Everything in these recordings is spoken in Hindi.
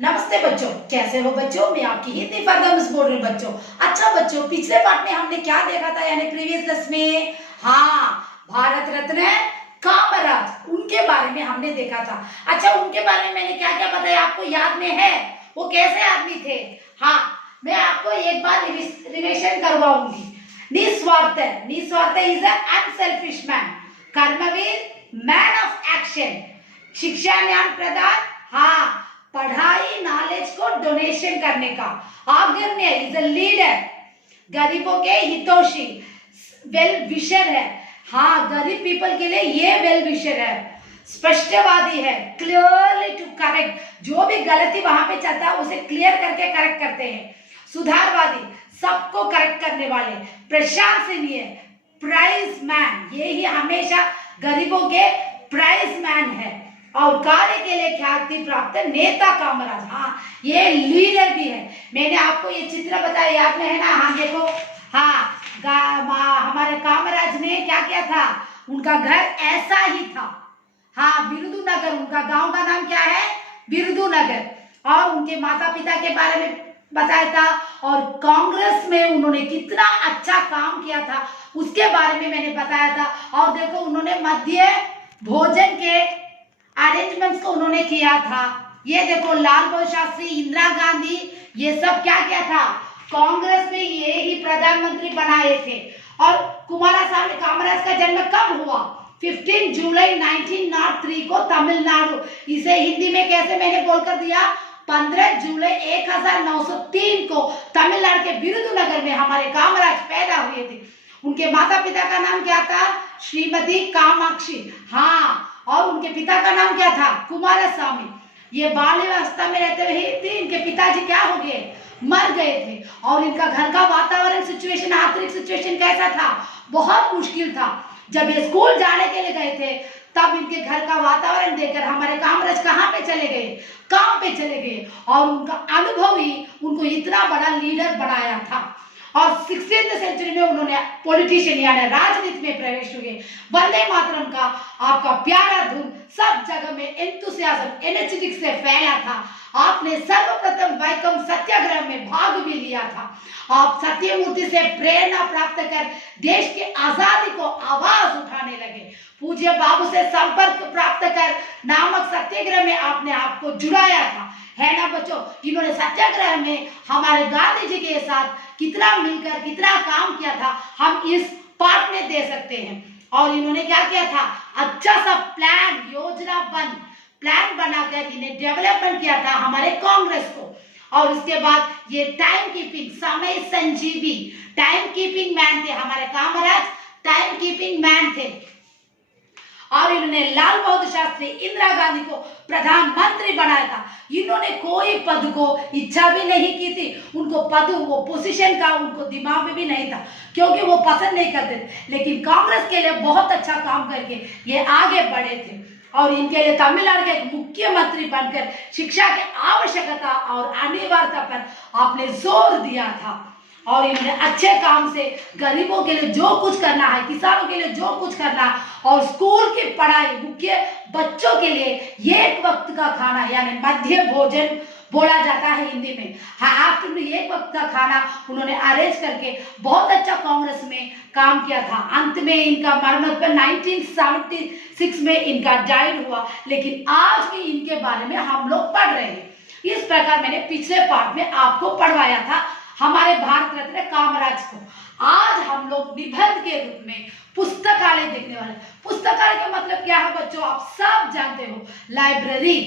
नमस्ते बच्चों, कैसे हो बच्चों। मैं आपकी हिंदी फर्दमस बोल रही हूँ बच्चों। अच्छा बच्चों, पिछले पार्ट में हमने क्या देखा था, यानी प्रीवियस क्लास में भारत रत्न कामराज, उनके बारे में हमने देखा था। अच्छा, उनके बारे में मैंने क्या क्या बताया आपको याद में है? वो कैसे आदमी थे? मैं आपको एक बार रिविजन करवाऊंगी। निस्वार्थ इज अ अनसेल्फिश मैन, कर्मवीर मैन ऑफ एक्शन, शिक्षा ज्ञान प्रदान, पढ़ाई नॉलेज को डोनेशन करने का, अग्रण्य इज अ लीडर, गरीबों के हितोषी, वेल विशर है। गरीब पीपल के लिए ये वेल विशर है। स्पष्टवादी है, क्लियरली टू करेक्ट, जो भी गलती वहां पे चलता है उसे क्लियर करके करेक्ट करते हैं। सुधारवादी, सबको करेक्ट करने वाले। प्रशंसनीय, प्राइज मैन, ये ही हमेशा गरीबों के प्राइज मैन है। और कार्य के लिए ख्याति प्राप्त नेता कामराज, ये लीडर भी है। मैंने आपको ये चित्र बताया, याद में है ना? देखो, हमारे कामराज ने क्या किया था, उनका घर ऐसा ही था। बिरुदुनगर, उनका गांव का नाम क्या है? बिरुदुनगर। और उनके माता पिता के बारे में बताया था, और कांग्रेस में उन्होंने कितना अच्छा काम किया था उसके बारे में मैंने बताया था। और देखो, उन्होंने मध्य भोजन के अरेंजमेंट्स को उन्होंने किया था। ये देखो, लाल बहादुर शास्त्री, इंदिरा गांधी, ये सब क्या किया था, कांग्रेस में ये ही प्रधानमंत्री बनाए थे। और कुमारस्वामी कामराज का जन्म कब हुआ? 15 जुलाई 1903 को तमिलनाडु। इसे हिंदी में कैसे मैंने बोलकर दिया? 15 जुलाई 1903 को तमिलनाडु के बिरुदुनगर में हमारे कामराज पैदा हुए थे। उनके माता पिता का नाम क्या था? श्रीमती कामाक्षी। और उनके पिता का नाम क्या था? कुमारस्वामी। ये बाल्यावस्था में रहते हुए थे, इनके पिताजी क्या हो गए? मर गए थे। और इनका घर का वातावरण, सिचुएशन, आर्थिक सिचुएशन कैसा था? बहुत मुश्किल था। जब ये स्कूल जाने के लिए गए थे, तब इनके घर का वातावरण देखकर हमारे कामराज कहाँ पे चले गए? काम पे चले गए। और उनका अनुभव ही उनको इतना बड़ा लीडर बनाया था। और 16th सेंचुरी में उन्होंने पॉलिटिशियन यानी राजनीति में प्रवेश हुए। वंदे मातरम का आपका प्यारा धुन सब जगह में एंथुसियाज्म, एनर्जेटिक से फैला था। आपने सर्वप्रथम वैकम सत्याग्रह में भाग भी लिया था। आप सत्यमूर्ति से प्रेरणा प्राप्त कर देश की आजादी को आवाज उठाने लगे। पूज्य बाबू से संपर्क प्राप्त कर नामक सत्याग्रह में आपने आपको जुड़ाया था, है ना बच्चों? इन्होंने सत्याग्रह में हमारे गांधी जी के साथ कितना मिलकर कितना काम किया था, हम इस पार्ट में दे सकते हैं। और इन्होंने क्या किया था? अच्छा सा प्लान, योजना प्लान बनाकर इन्हें डेवलपमेंट किया था हमारे कांग्रेस को। और इसके बाद ये टाइम कीपिंग, समय संजीवी, टाइम कीपिंग मैन थे हमारे कामराज, टाइम कीपिंग मैन थे। और इन्होंने लाल बहादुर शास्त्री, इंदिरा गांधी को प्रधानमंत्री बनाया था। इन्होंने कोई पद को इच्छा भी नहीं की थी। उनको पद, वो पोजीशन का उनको दिमाग में भी नहीं था, क्योंकि वो पसंद नहीं करते थे। लेकिन कांग्रेस के लिए बहुत अच्छा काम करके ये आगे बढ़े थे। और इनके लिए तमिलनाडु के मुख्यमंत्री बनकर शिक्षा की आवश्यकता और अनिवार्यता पर आपने जोर दिया था। और इन्होंने अच्छे काम से गरीबों के लिए जो कुछ करना है, किसानों के लिए जो कुछ करना है, और स्कूल की पढ़ाई, मुख्य बच्चों के लिए एक वक्त का खाना यानी मध्य भोजन बोला जाता है हिंदी में। आफ्टर एक वक्त का खाना उन्होंने अरेंज करके बहुत अच्छा कांग्रेस में काम किया था। अंत में इनका मरणोत्तर 1976 में इनका डाइड हुआ। लेकिन आज भी इनके बारे में हम लोग पढ़ रहे हैं। इस प्रकार मैंने पिछले पार्ट में आपको पढ़वाया था हमारे भारत रत्न कामराज को। आज हम लोग निबंध के रूप में पुस्तकालय देखने वाले। पुस्तकालय का मतलब क्या है बच्चों? आप सब जानते हो, लाइब्रेरी।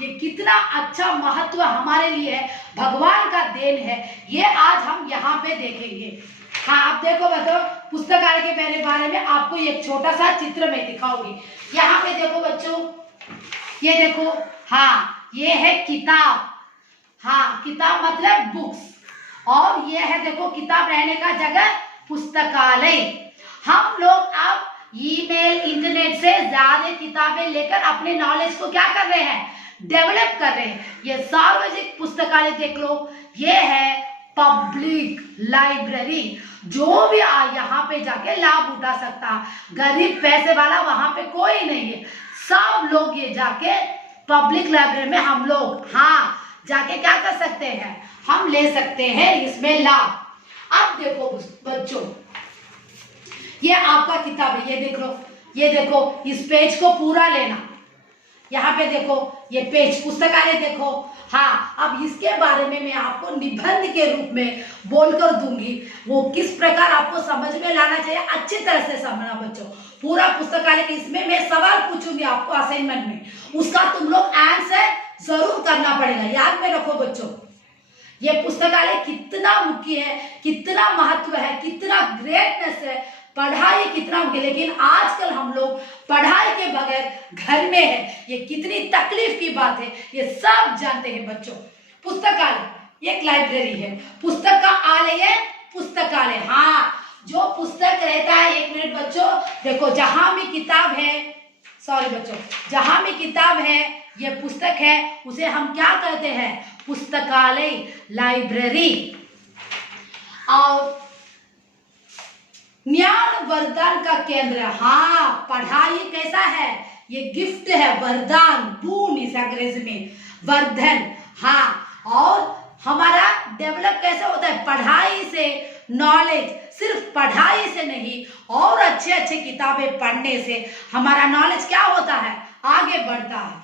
ये कितना अच्छा महत्व हमारे लिए है, भगवान का देन है। ये आज हम यहाँ पे देखेंगे। आप देखो बच्चों, पुस्तकालय के बारे में आपको एक छोटा सा चित्र में दिखाऊंगी। यहाँ पे देखो बच्चों, ये देखो, ये है किताब। किताब मतलब बुक्स। और ये है देखो, किताब रहने का जगह पुस्तकालय। हम लोग अब ईमेल, इंटरनेट से ज्यादा किताबें लेकर अपने नॉलेज को क्या कर रहे हैं? डेवलप कर रहे हैं। ये सार्वजनिक पुस्तकालय देख लो, ये है पब्लिक लाइब्रेरी। जो भी यहाँ पे जाके लाभ उठा सकता, गरीब पैसे वाला वहां पे कोई नहीं है। सब लोग ये जाके पब्लिक लाइब्रेरी में हम लोग जाके क्या कर सकते हैं, हम ले सकते हैं इसमें लाभ। अब देखो बच्चों, ये आपका किताब है, ये देखो इस पेज को पूरा लेना। यहाँ पे देखो ये पेज पुस्तकालय देखो। हाँ, अब इसके बारे में मैं आपको निबंध के रूप में बोलकर दूंगी, वो किस प्रकार आपको समझ में लाना चाहिए, अच्छी तरह से समझना बच्चों। पूरा पुस्तकालय के इसमें मैं सवाल पूछूंगी आपको असाइनमेंट में, उसका तुम लोग आंसर जरूर करना पड़ेगा। याद में रखो बच्चों, ये पुस्तकालय कितना मुख्य है, कितना महत्व है, कितना ग्रेटनेस है, पढ़ाई कितना मुख्य। लेकिन आजकल हम लोग पढ़ाई के बगैर घर में है, ये कितनी तकलीफ की बात है, ये सब जानते हैं बच्चों। पुस्तकालय एक लाइब्रेरी है, पुस्तक का आलय पुस्तकालय। हाँ, जो पुस्तक रहता है, एक मिनट बच्चों देखो, जहां भी किताब है, सॉरी बच्चों, जहां भी किताब है, ये पुस्तक है, उसे हम क्या कहते हैं, पुस्तकालय, लाइब्रेरी। और ज्ञान वरदान का केंद्र। हाँ, पढ़ाई कैसा है, ये गिफ्ट है, वरदान, बून इस अंग्रेजी में, वर्धन। हाँ, और हमारा डेवलप कैसे होता है, पढ़ाई से, नॉलेज, सिर्फ पढ़ाई से नहीं, और अच्छे अच्छे किताबें पढ़ने से हमारा नॉलेज क्या होता है, आगे बढ़ता है।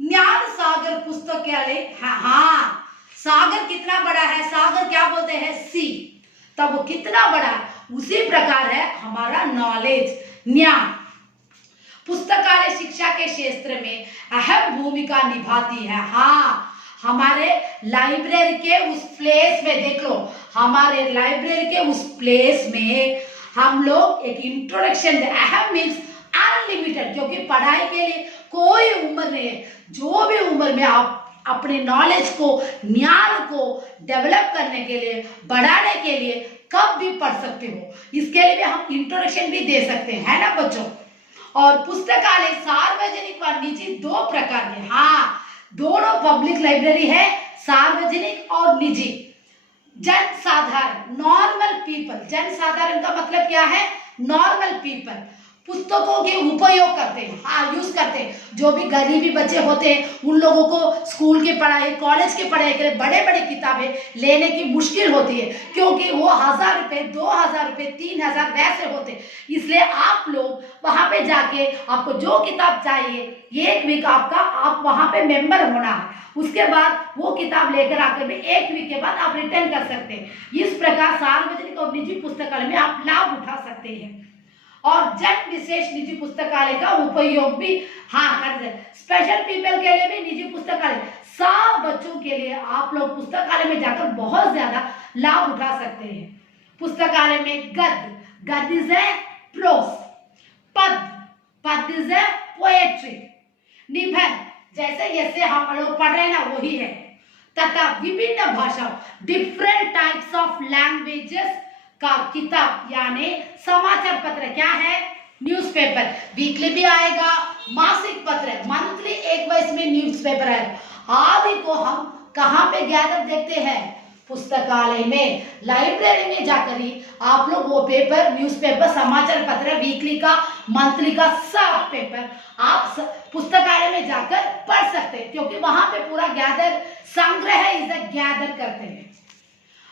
ज्ञान सागर पुस्तकालय। हाँ, सागर कितना बड़ा है, सागर क्या बोलते हैं, सी, तब वो कितना बड़ा है, उसी प्रकार है हमारा नॉलेज, ज्ञान। पुस्तकालय शिक्षा के क्षेत्र में अहम भूमिका निभाती है। हाँ, हमारे लाइब्रेरी के उस प्लेस में देख लो, हमारे लाइब्रेरी के उस प्लेस में हम लोग एक इंट्रोडक्शन दे। अहम मीन्स अनलिमिटेड, क्योंकि पढ़ाई के लिए कोई उम्र नहीं है, जो भी उम्र में आप अपने नॉलेज को, ज्ञान को डेवलप करने के लिए, बढ़ाने के लिए कब भी पढ़ सकते हो। इसके लिए भी हम इंट्रोडक्शन भी दे सकते हैं, है ना बच्चों। और पुस्तकालय सार्वजनिक और निजी दो प्रकार के। हाँ, दोनों पब्लिक लाइब्रेरी है, सार्वजनिक और निजी। जन साधारण, नॉर्मल पीपल, जन साधारण का मतलब क्या है, नॉर्मल पीपल पुस्तकों के उपयोग करते हैं। हाँ, यूज करते हैं। जो भी गरीबी बच्चे होते हैं, उन लोगों को स्कूल की पढ़ाई, कॉलेज की पढ़ाई के लिए बड़े बड़े किताबें लेने की मुश्किल होती है, क्योंकि वो 1000 रुपये, 2000 रुपये, 3000 वैसे होते हैं। इसलिए आप लोग वहां पे जाके, आपको जो किताब चाहिए, एक वीक आपका, आप वहां पे मेंबर होना है, उसके बाद वो किताब लेकर आकर भी एक वीक के बाद आप रिटर्न कर सकते हैं। इस प्रकार सार्वजनिक और निजी पुस्तकालय में आप लाभ उठा सकते हैं। और जन विशेष निजी पुस्तकालय का उपयोग भी हाँ करते हैं। स्पेशल पीपल के लिए भी निजी पुस्तकालय, सब बच्चों के लिए आप लोग पुस्तकालय में जाकर बहुत ज्यादा लाभ उठा सकते हैं। पुस्तकालय में गद इज ए प्रोस, पद इज ए पोएट्री, निबंध जैसे हम लोग पढ़ रहे हैं ना, वही है, तथा विभिन्न भाषाओं, डिफरेंट टाइप्स ऑफ लैंग्वेजेस का किताब, यानी समाचार पत्र। क्या है, न्यूज़पेपर, वीकली भी आएगा, मासिक पत्र, मंथली एक बार इसमें न्यूज़पेपर आएगा। आदि को हम कहाँ पे गैदर देखते हैं, पुस्तकालय में, लाइब्रेरी में जाकर ही आप लोग वो पेपर, न्यूज़पेपर, समाचार पत्र, वीकली का, मंथली का, सब पेपर आप पुस्तकालय में जाकर पढ़ सकते हैं, क्योंकि वहां पे पूरा गैदर, संग्रह इसे गैदर करते हैं।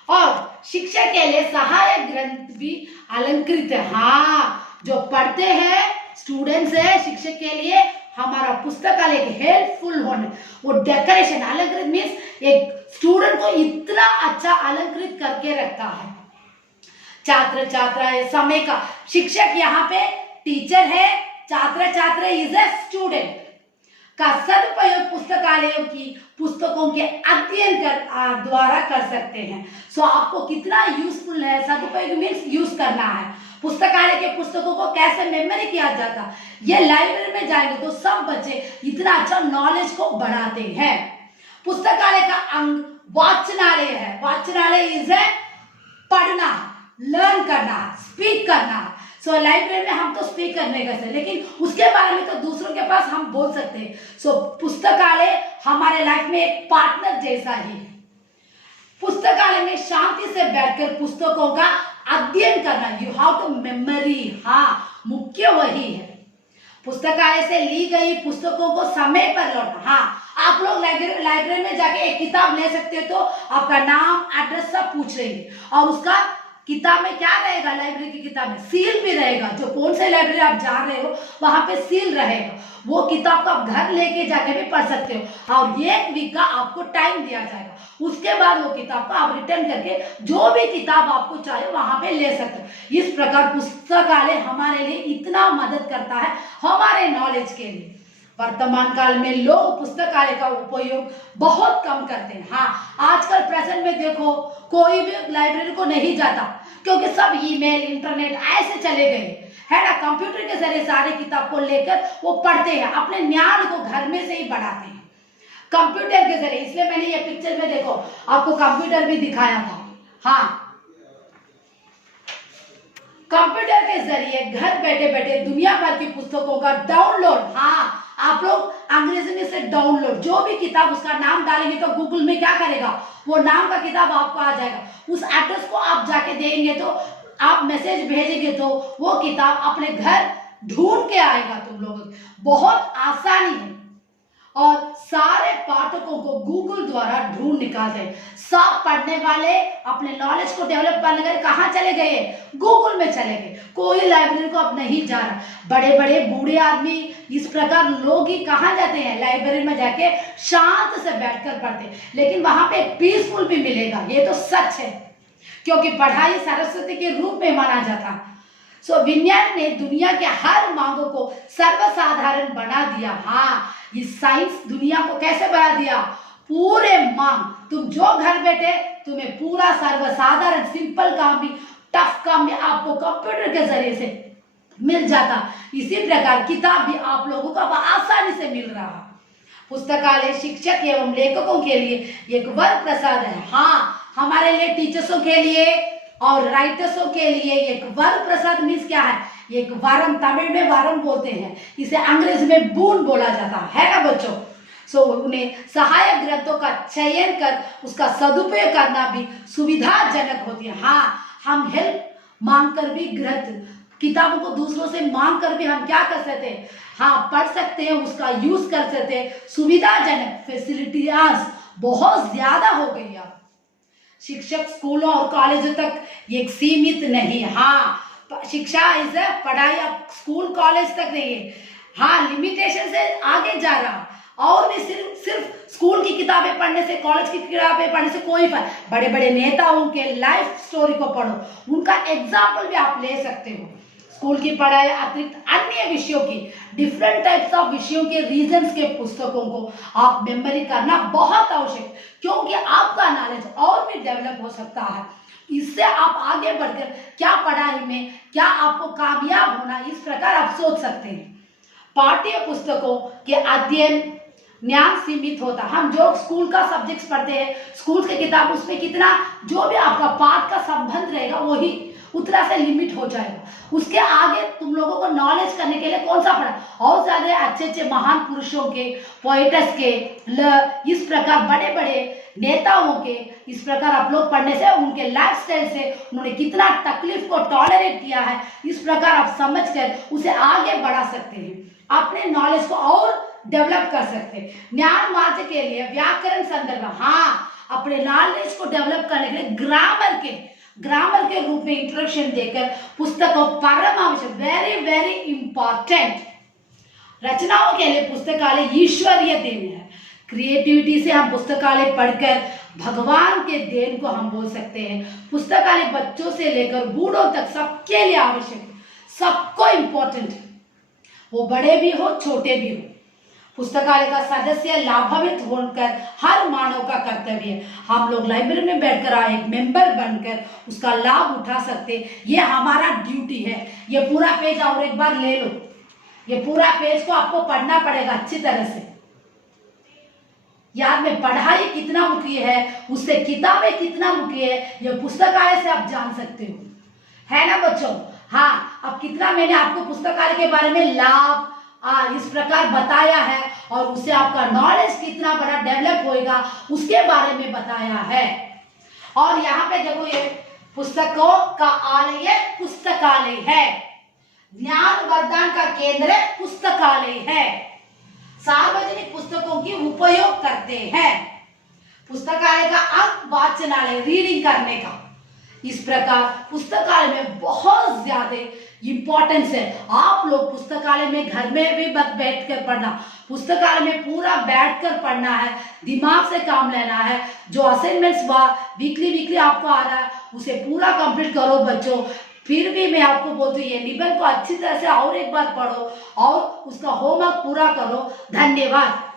और शिक्षा के लिए सहायक ग्रंथ भी अलंकृत है। हाँ, जो पढ़ते हैं स्टूडेंट्स है, शिक्षक के लिए हमारा पुस्तकालय हेल्पफुल होने, वो डेकोरेशन, अलंकृत मीन्स एक स्टूडेंट को इतना अच्छा अलंकृत करके रखता है। छात्र छात्राएं, समय का, शिक्षक यहाँ पे टीचर है, छात्र छात्र इज ए स्टूडेंट का सदुपयोग पुस्तकालयों की पुस्तकों के अध्ययन द्वारा कर सकते हैं। सो आपको कितना यूजफुल है, सदुपयोग मीन्स यूज करना है। पुस्तकालय के पुस्तकों को कैसे मेमोरी किया जाता, ये लाइब्रेरी में जाएंगे तो सब बच्चे इतना अच्छा नॉलेज को बढ़ाते हैं। पुस्तकालय का अंग वाचनालय है। वाचनालय इज है पढ़ना, लर्न करना, स्पीक करना। सो लाइब्रेरी में हम तो स्पीक करने का, लेकिन उसके बारे में तो दूसरों के पास हम बोल सकते हैं। सो पुस्तकालय हमारे लाइफ में एक पार्टनर जैसा ही है। पुस्तकालय में शांति से बैठकर पुस्तकों का अध्ययन करना, यू हैव टू मेमोरी। हाँ, मुख्य वही है। पुस्तकालय से ली गई पुस्तकों को समय पर लौटना। हाँ, आप लोग लाइब्रेरी में जाके एक किताब ले सकते हो, तो आपका नाम, एड्रेस सब पूछ लेंगे, और उसका किताब में क्या रहेगा, लाइब्रेरी की किताब में सील भी रहेगा। जो कौन से लाइब्रेरी आप जा रहे हो वहां पे सील रहेगा। वो किताब को आप घर लेके जाके भी पढ़ सकते हो, और 1 वीक का आपको टाइम दिया जाएगा। उसके बाद वो किताब को आप रिटर्न करके जो भी किताब आपको चाहिए वहां पे ले सकते हो। इस प्रकार पुस्तकालय हमारे लिए इतना मदद करता है हमारे नॉलेज के लिए। वर्तमान काल में लोग पुस्तकालय का उपयोग बहुत कम करते हैं। हाँ, आजकल प्रेजेंट में देखो कोई भी लाइब्रेरी को नहीं जाता, क्योंकि सब ईमेल, इंटरनेट ऐसे चले गए है ना। कंप्यूटर के जरिए सारे किताब को लेकर वो पढ़ते हैं, अपने ज्ञान को घर में से ही बढ़ाते हैं कंप्यूटर के जरिए। इसलिए मैंने ये पिक्चर में देखो आपको कंप्यूटर भी दिखाया था। हाँ, कंप्यूटर के जरिए घर बैठे बैठे दुनिया भर की पुस्तकों का डाउनलोड, हाँ आप लोग अंग्रेजी में से डाउनलोड, जो भी किताब उसका नाम डालेंगे तो गूगल में क्या करेगा, वो नाम का किताब आपको आ जाएगा। उस एड्रेस को आप जाके देंगे तो आप मैसेज भेजेंगे तो वो किताब अपने घर ढूंढ के आएगा तुम लोगों। बहुत आसानी है, और सारे पाठकों को गूगल द्वारा ढूंढ निकालते हैं। सब पढ़ने वाले अपने नॉलेज को डेवलप करने के कहाँ चले गए, गूगल में चले गए। कोई लाइब्रेरी को अब नहीं जा रहा। बड़े बड़े बूढ़े आदमी, इस प्रकार लोग ही कहाँ जाते हैं, लाइब्रेरी में जाके शांत से बैठकर पढ़ते हैं। लेकिन वहां पे पीसफुल भी मिलेगा, ये तो सच है, क्योंकि पढ़ाई सरस्वती के रूप में माना जाता है। विज्ञान ने दुनिया के हर मांगों को सर्वसाधारण बना दिया। हाँ, ये साइंस दुनिया को कैसे बना दिया, पूरे मांग, तुम जो घर बैठे तुम्हें पूरा सर्वसाधारण सिंपल काम भी, टफ काम भी आपको कंप्यूटर के जरिए से मिल जाता। इसी प्रकार किताब भी आप लोगों को अब आसानी से मिल रहा। पुस्तकालय शिक्षक एवं लेखकों के लिए एक वर प्रसाद है। हाँ, हमारे लिए टीचर्सों के लिए और राइटर्सों के लिए एक वर प्रसाद मीन्स क्या है, एक वरम, तमिल में वरम बोलते हैं, इसे अंग्रेजी में बून बोला जाता है ना बच्चों। उन्हें सहायक ग्रंथों का चयन कर उसका सदुपयोग करना भी सुविधाजनक होती है। हाँ, हम हेल्प मांग कर भी ग्रंथ किताबों को दूसरों से मांग कर भी हम क्या कर सकते हैं, हाँ पढ़ सकते हैं, उसका यूज कर सकते हैं। सुविधाजनक फैसिलिटीज बहुत ज्यादा हो गई अब। शिक्षक स्कूलों और कॉलेजों तक ये सीमित नहीं है। हाँ, शिक्षा इज पढ़ाई अब स्कूल कॉलेज तक नहीं है। हाँ, लिमिटेशन से आगे जा रहा, और भी सिर्फ स्कूल की किताबें पढ़ने से, कॉलेज की किताबें पढ़ने से कोई फर्क। बड़े बड़े नेताओं के लाइफ स्टोरी को पढ़ो, उनका एग्जाम्पल भी आप ले सकते हो। स्कूल की पढ़ाई अतिरिक्त अन्य विषयों की, डिफरेंट टाइप्स ऑफ विषयों के रीजन्स के पुस्तकों को आप मेमोरी करना बहुत आवश्यक, क्योंकि आपका नॉलेज और भी डेवलप हो सकता है। इससे आप आगे बढ़कर क्या पढ़ाई में क्या आपको कामयाब होना, इस प्रकार आप सोच सकते हैं। पाठ्य पुस्तकों के अध्ययन ज्ञान सीमित होता। हम जो स्कूल का सब्जेक्ट्स पढ़ते हैं, स्कूल की किताब, उसमें कितना जो भी आपका पाठ का संबंध रहेगा वही उतना से लिमिट हो जाएगा। उसके आगे तुम लोगों को नॉलेज करने के लिए कौन सा पढ़ा, और ज्यादा अच्छे अच्छे महान पुरुषों के, पोएट्स के, इस प्रकार बड़े बड़े नेताओं के, इस प्रकार आप लोग पढ़ने से, उनके लाइफस्टाइल से उन्होंने कितना तकलीफ को टॉलरेट किया है, इस प्रकार आप समझकर उसे आगे बढ़ा सकते हैं, अपने नॉलेज को और डेवलप कर सकते हैं। ज्ञान मार्ग के लिए व्याकरण संदर्भ, हाँ अपने नॉलेज को डेवलप करने के लिए ग्रामर के रूप में इंट्रोडक्शन देकर पुस्तकों परम आवश्यक, वेरी वेरी इंपॉर्टेंट। रचनाओं के लिए पुस्तकालय ईश्वरीय देन है। क्रिएटिविटी से हम पुस्तकालय पढ़कर भगवान के देन को हम बोल सकते हैं। पुस्तकालय बच्चों से लेकर बूढ़ों तक सबके लिए आवश्यक, सबको इंपॉर्टेंट, वो बड़े भी हो छोटे भी हो। पुस्तकालय का सदस्य लाभान्वित होकर हर मानव का कर्तव्य है। हम लोग लाइब्रेरी में बैठकर एक मेंबर बनकर उसका लाभ उठा सकते, ये हमारा ड्यूटी है। ये पूरा पेज और एक बार ले लो, ये पूरा पेज को आपको पढ़ना पड़ेगा अच्छी तरह से। याद में पढ़ाई कितना मुख्य है, उससे किताबें कितना मुख्य है, ये पुस्तकालय से आप जान सकते हो, है ना बच्चों। हाँ, अब कितना मैंने आपको पुस्तकालय के बारे में लाभ इस प्रकार बताया है, और उससे आपका नॉलेज कितना बड़ा डेवलप होएगा उसके बारे में बताया है। और यहाँ पे देखो, ये पुस्तकों का आलय पुस्तकालय है, ज्ञान वरदान का केंद्र पुस्तकालय है। सार्वजनिक पुस्तकों की उपयोग करते हैं। पुस्तकालय का अर्थ वाचनालय, रीडिंग करने का। इस प्रकार पुस्तकालय में बहुत ज्यादा इंपॉर्टेंस है। आप लोग पुस्तकालय में घर में भी मत बैठ कर पढ़ना, पुस्तकालय में पूरा बैठकर पढ़ना है, दिमाग से काम लेना है। जो असाइनमेंट्स वीकली आपको आ रहा है उसे पूरा कंप्लीट करो बच्चों। फिर भी मैं आपको बोलती हूँ ये निबंध को अच्छी तरह से और एक बार पढ़ो और उसका होमवर्क पूरा करो। धन्यवाद।